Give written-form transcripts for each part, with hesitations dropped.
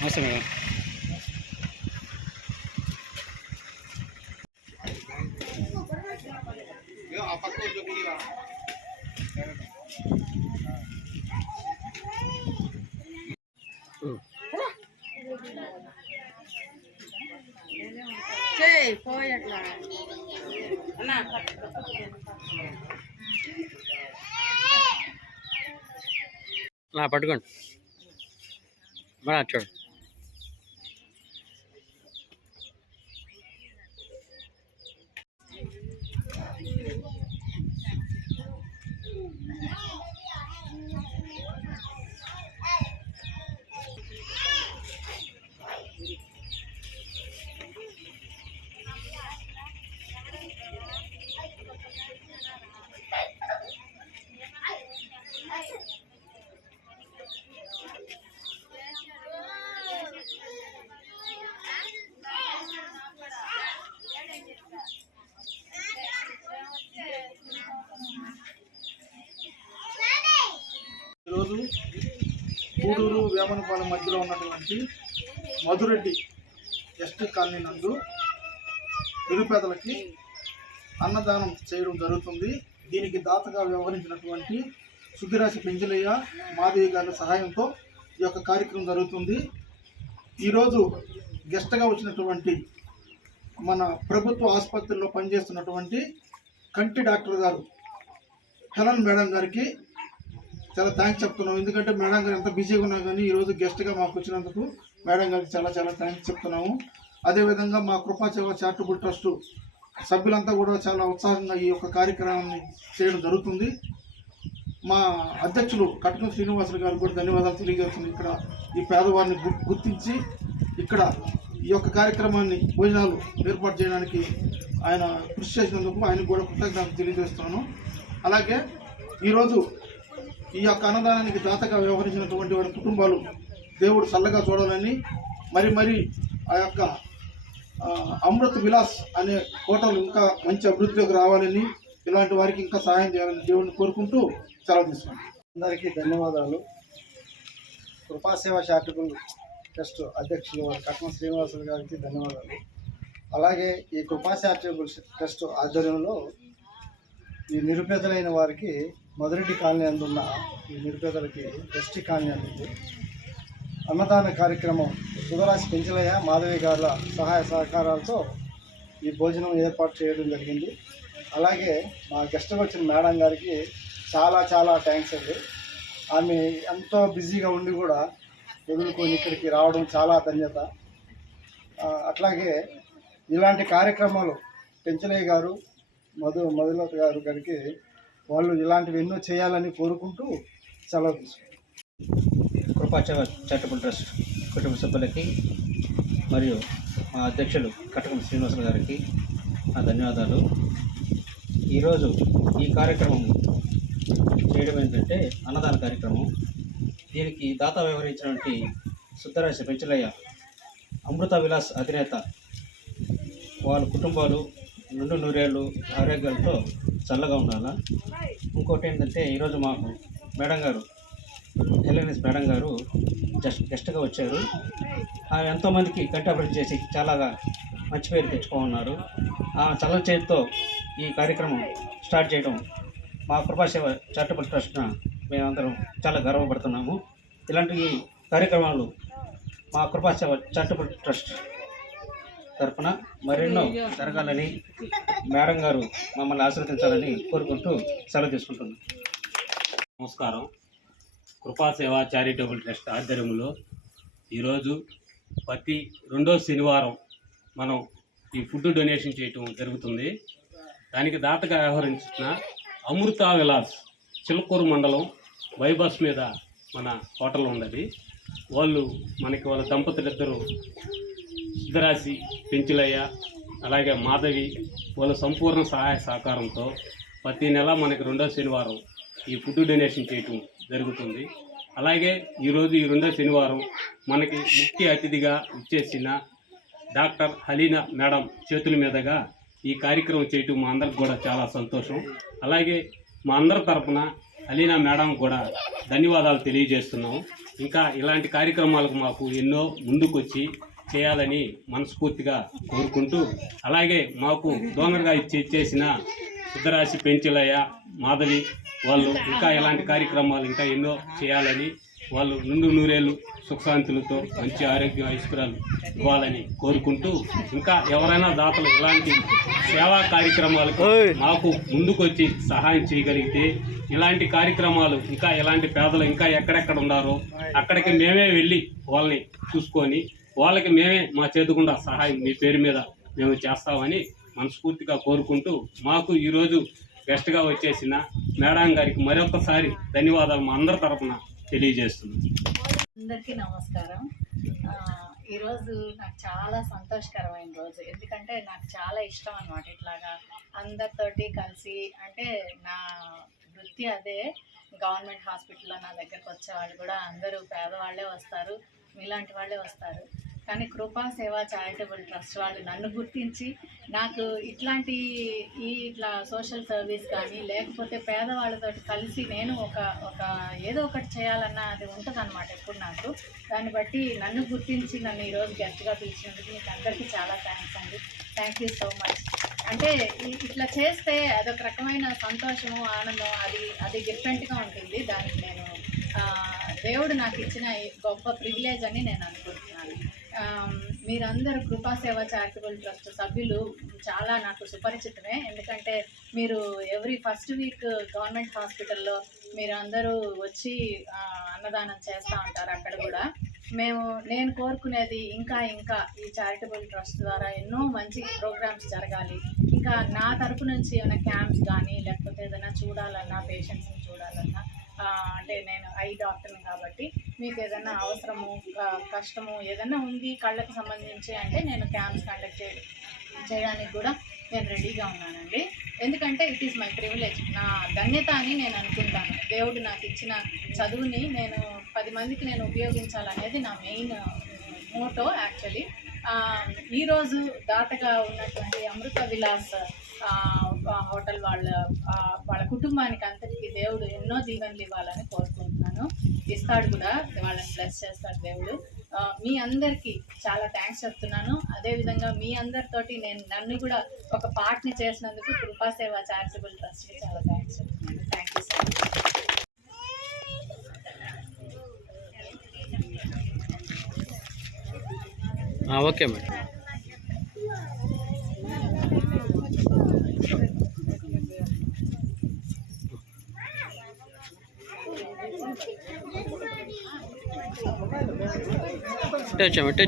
నమస్తే మేడం. పట్టుకోండి మేడం, చూడండి. ఈరోజు గూడూరు వేమనపాలెం మధ్యలో ఉన్నటువంటి మధురెడ్డి ఎస్టీ కాలనీ నందు నిరుపేదలకి అన్నదానం చేయడం జరుగుతుంది. దీనికి దాతగా వ్యవహరించినటువంటి సుద్దిరాశి పెంచలయ్య మాధవి గారి సహాయంతో ఈ యొక్క కార్యక్రమం జరుగుతుంది. ఈరోజు గెస్ట్గా వచ్చినటువంటి మన ప్రభుత్వ ఆసుపత్రిలో పనిచేస్తున్నటువంటి కంటి డాక్టర్ గారు హెలన్ మేడం గారికి చాలా థ్యాంక్స్ చెప్తున్నాం. ఎందుకంటే మేడం గారు ఎంత బిజీగా ఉన్నా కానీ ఈరోజు గెస్ట్గా మాకు వచ్చినందుకు మేడం గారికి చాలా చాలా థ్యాంక్స్ చెప్తున్నాము. అదేవిధంగా మా కృపాసేవ చారిటబుల్ ట్రస్ట్ సభ్యులంతా కూడా చాలా ఉత్సాహంగా ఈ యొక్క కార్యక్రమాన్ని చేయడం జరుగుతుంది. మా అధ్యక్షులు కటకం శ్రీనివాసులు గారు కూడా ధన్యవాదాలు తెలియజేస్తుంది. ఇక్కడ ఈ పేదవారిని గుర్తించి ఇక్కడ ఈ యొక్క కార్యక్రమాన్ని భోజనాలు ఏర్పాటు చేయడానికి ఆయన కృషి చేసినందుకు ఆయనకు కూడా కృతజ్ఞతలు తెలియజేస్తున్నాను. అలాగే ఈరోజు ఈ యొక్క అన్నదానానికి దాతగా వ్యవహరించినటువంటి వారి కుటుంబాలు దేవుడు చల్లగా చూడాలని, మరి ఆ యొక్క అమృత్ విలాస్ అనే హోటల్ ఇంకా మంచి అభివృద్ధిలోకి రావాలని, ఇలాంటి వారికి ఇంకా సహాయం చేయాలని దేవుడిని కోరుకుంటూ సెలవు తీసుకున్నాను. అందరికీ ధన్యవాదాలు. కృపాసేవ చారిటబుల్ ట్రస్ట్ అధ్యక్షులు కట్నం శ్రీనివాసులు గారికి ధన్యవాదాలు. అలాగే ఈ కృపా చారిటబుల్ ట్రస్ట్ ఆధ్వర్యంలో ఈ నిరుపేదలైన వారికి మధురెడ్డి కాలనీ అందున్న ఈ నిరుపేదలకి ఎస్టీ కాలనీ అందుంది అన్నదాన కార్యక్రమం సుధరాశి పెంచలయ్య మాధవి గారుల సహాయ సహకారాలతో ఈ భోజనం ఏర్పాటు చేయడం జరిగింది. అలాగే మా గెస్ట్గా వచ్చిన మేడం గారికి చాలా చాలా థ్యాంక్స్ అండి. ఆమె ఎంతో బిజీగా ఉండి కూడా వదులుకొని ఇక్కడికి రావడం చాలా ధన్యత. అట్లాగే ఇలాంటి కార్యక్రమాలు పెంచలయ్య గారు మధులత గారికి వాళ్ళు ఇలాంటివి ఎన్నో చేయాలని కోరుకుంటూ సెలవు తీసుకుంటాం. కృపాసేవ చారిటబుల్ ట్రస్ట్ కుటుంబ సభ్యులకి మరియు మా అధ్యక్షులు కటకం శ్రీనివాసులు గారికి నా ధన్యవాదాలు. ఈరోజు ఈ కార్యక్రమం చేయడం ఏంటంటే అన్నదాన కార్యక్రమం. దీనికి దాత వ్యవహరించినటువంటి సుద్దరాశి పెంచలయ్య అమృత విలాస్ అధినేత వాళ్ళ కుటుంబాలు నిండు నూరేళ్ళు ఆరోగ్యాలతో చల్లగా ఉండాలా. ఇంకోటి ఏంటంటే ఈరోజు మాకు మేడం గారు ఎల్ఎన్ఎస్ మేడం గారు గెస్ట్గా వచ్చారు. ఎంతోమందికి కంటి ఆపరేషన్ చేసి చాలా మంచి పేరు తెచ్చుకోమన్నారు. ఆ చల్లని చేతితో ఈ కార్యక్రమం స్టార్ట్ చేయడం మా కృపాసేవ చారిటబుల్ ట్రస్ట్న మేమందరం చాలా గర్వపడుతున్నాము. ఇలాంటి కార్యక్రమాలు మా కృపాసేవ చారిటబుల్ ట్రస్ట్ తరఫున మరెన్నో జరగాలని మేడం గారు మమ్మల్ని ఆశీర్వదించాలని కోరుకుంటూ సెలవు తీసుకుంటున్నాం. నమస్కారం. కృపాసేవ చారిటబుల్ ట్రస్ట్ ఆధ్వర్యంలో ఈరోజు ప్రతి రెండో శనివారం మనం ఈ ఫుడ్ డొనేషన్ చేయటం జరుగుతుంది. దానికి దాతగా వ్యవహరించిన అమృత విలాస్ చిలకూరు మండలం బైపాస్ మీద మన హోటల్ ఉన్నది. వాళ్ళ దంపతులిద్దరూ సుద్దరాశి పెంచలయ్య అలాగే మాధవి వాళ్ళ సంపూర్ణ సహాయ సహకారంతో ప్రతి నెల మనకి రెండో శనివారం ఈ ఫుడ్ డొనేషన్ చేయటం జరుగుతుంది. అలాగే ఈరోజు ఈ రెండో శనివారం మనకి ముఖ్య అతిథిగా ఇచ్చేసిన డాక్టర్ హలీనా మేడం చేతుల మీదుగా ఈ కార్యక్రమం చేయటం మా అందరికి కూడా చాలా సంతోషం. అలాగే మా అందరి తరపున అలీనా మేడం కూడా ధన్యవాదాలు తెలియజేస్తున్నాం. ఇంకా ఇలాంటి కార్యక్రమాలకు మాకు ఎన్నో ముందుకొచ్చి చేయాలని మనస్ఫూర్తిగా కోరుకుంటూ, అలాగే మాకు డోనర్గా చేసిన సిద్ధరాశి పెంచిలయ్య, మాధవి వాళ్ళు ఇంకా ఇలాంటి కార్యక్రమాలు ఇంకా ఎన్నో చేయాలని, వాళ్ళు నుండు నూరేళ్ళు సుఖశాంతులతో మంచి ఆరోగ్య ఐశ్వర్యాలు ఇవ్వాలని కోరుకుంటూ, ఇంకా ఎవరైనా దాతలు ఇలాంటి సేవా కార్యక్రమాలకు మాకు ముందుకొచ్చి సహాయం చేయగలిగితే ఇలాంటి కార్యక్రమాలు ఇంకా ఇలాంటి పేదలు ఇంకా ఎక్కడెక్కడ ఉన్నారో అక్కడికి మేమే వెళ్ళి వాళ్ళని చూసుకొని వాళ్ళకి మేమే మా చేతుకుండా సహాయం మీ పేరు మీద మేము చేస్తామని మనస్ఫూర్తిగా కోరుకుంటూ, మాకు ఈరోజు గెస్ట్గా వచ్చేసిన మేడం గారికి మరొకసారి ధన్యవాదాలు మా అందరి తరఫున తెలియజేస్తున్నాం. అందరికీ నమస్కారం. ఈరోజు నాకు చాలా సంతోషకరమైన రోజు. ఎందుకంటే నాకు చాలా ఇష్టం అన్నమాట ఇట్లాగా అందరితోటి కలిసి. అంటే నా వృత్తి అదే. గవర్నమెంట్ హాస్పిటల్లో నా దగ్గరకు వచ్చే వాళ్ళు కూడా అందరూ పేదవాళ్ళే వస్తారు, మీలాంటి వాళ్ళే వస్తారు. కానీ కృపా సేవా చారిటబుల్ ట్రస్ట్ వాళ్ళు నన్ను గుర్తించి నాకు ఇట్లా సోషల్ సర్వీస్ కానీ లేకపోతే పేదవాళ్ళతో కలిసి నేను ఒక ఏదో ఒకటి చేయాలన్న అది ఉంటుంది అన్నమాట ఎప్పుడు నాకు. దాన్ని బట్టి నన్ను గుర్తించి నన్ను ఈరోజు గెస్ట్గా పిలిచినందుకు మీకు అందరికీ చాలా థ్యాంక్స్ అండి. Thank you so much. అంటే ఇట్లా చేస్తే అదొక రకమైన సంతోషము, ఆనందం, అది డిఫరెంట్గా ఉంటుంది. దానికి నేను దేవుడు నాకు ఇచ్చిన గొప్ప ప్రివిలేజ్ అని నేను అనుకుంటున్నాను. మీరందరూ కృపా సేవా చారిటబుల్ ట్రస్ట్ సభ్యులు చాలా నాకు సుపరిచితమే. ఎందుకంటే మీరు ఎవ్రీ ఫస్ట్ వీక్ గవర్నమెంట్ హాస్పిటల్లో మీరు అందరూ వచ్చి అన్నదానం చేస్తూ ఉంటారు. అక్కడ కూడా నేను కోరుకునేది ఇంకా ఈ చారిటబుల్ ట్రస్ట్ ద్వారా ఎన్నో మంచి ప్రోగ్రామ్స్ జరగాలి. ఇంకా నా తరపు నుంచి ఏమైనా క్యాంప్స్ కానీ లేకపోతే ఏదైనా చూడాలన్నా, పేషెంట్స్ని చూడాలన్నా, అంటే నేను ఐ డాక్టర్ని కాబట్టి మీకు ఏదైనా అవసరము, కష్టము ఏదైనా ఉంది కళ్ళకు సంబంధించి అంటే నేను క్యాంప్స్ కండక్ట్ చేయడానికి కూడా నేను రెడీగా ఉన్నానండి. ఎందుకంటే ఇట్ ఈస్ మై ప్రివిలేజ్, నా ధన్యత అని నేను అనుకుంటాను. దేవుడు నాకు ఇచ్చిన చదువుని నేను 10 మందికి నేను ఉపయోగించాలనేది నా మెయిన్ మోటో యాక్చువల్లీ. ఈరోజు దాతగా ఉన్నటువంటి అమృత విలాస్ హోటల్ వాళ్ళ కుటుంబానికి అందరికీ దేవుడు ఎన్నో దీవెనలు ఇవ్వాలని కోరుకుంటున్నాను. ఇస్తాడు కూడా, వాళ్ళని బ్లెస్ చేస్తాడు దేవుడు. మీ అందరికీ చాలా థ్యాంక్స్ చెప్తున్నాను. అదేవిధంగా మీ అందరితోటి నన్ను కూడా ఒక పార్ట్ని చేసినందుకు కృపా సేవా చారిటబుల్ ట్రస్ట్కి చాలా థ్యాంక్స్ చెప్తున్నాను. Thank you so much. Okay madam. వచ్చాము వచ్చాము.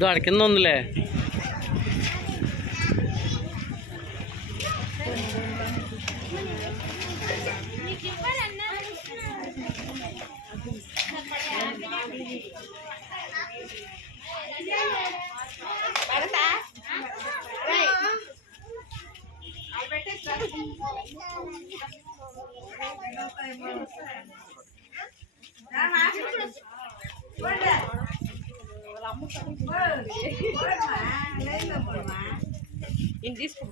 దాని కింద ఉందిలే. తీసుకో